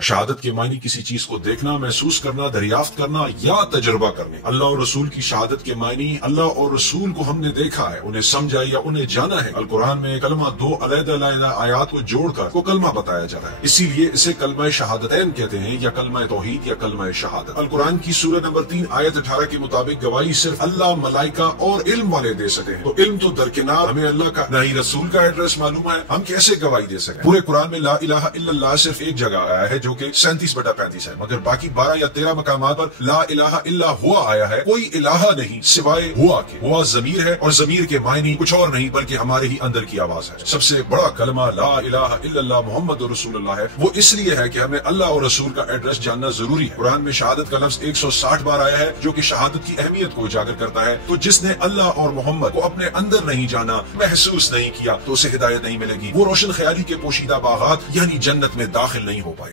शहादत के मायने किसी चीज को देखना, महसूस करना, दरियाफ्त करना या तजुर्बा करने। अल्लाह और रसूल की शहादत के मायने अल्लाह और रसूल को हमने देखा है, उन्हें समझा या उन्हें जाना है। अल कुरान में कलमा दो अलग-अलग आयात को जोड़कर को कलमा बताया जा रहा है, इसीलिए इसे कलमा शहादतैन कहते हैं या कलमा तौहीद या कलमा शहादत। अल कुरान की सूरह नंबर 3 आयत 18 के मुताबिक गवाही सिर्फ अल्लाह, मलाइका और इल्म वाले दे सकते हैं। तो इल्म तो दरकिनार, हमें अल्लाह का न ही रसूल का एड्रेस मालूम है, हम कैसे गवाही दे सकते? पूरे कुरान में ला इलाहा इल्लल्लाह सिर्फ एक जगह आया है जो कि 37/35 है, मगर बाकी 12 या 13 मकामात पर ला इलाहा इल्ला हुआ आया है। कोई इलाहा नहीं सिवाय हुआ के। हुआ जमीर है और जमीर के मायने कुछ और नहीं बल्कि हमारे ही अंदर की आवाज है। सबसे बड़ा कलमा ला इलाहा इल्लल्लाह मुहम्मद रसूलुल्लाह है। वो इसलिए है कि हमें अल्लाह और रसूल का एड्रेस जानना जरूरी है। कुरान में शहादत का लफ्ज 160 बार आया है जो कि शहादत की अहमियत को उजागर करता है। तो जिसने अल्लाह और मोहम्मद को अपने अंदर नहीं जाना, महसूस नहीं किया, तो उसे हिदायत नहीं मिलेगी। वो रोशन ख्याली के पोशीदा बागात यानी जन्नत में दाखिल नहीं हो पाए।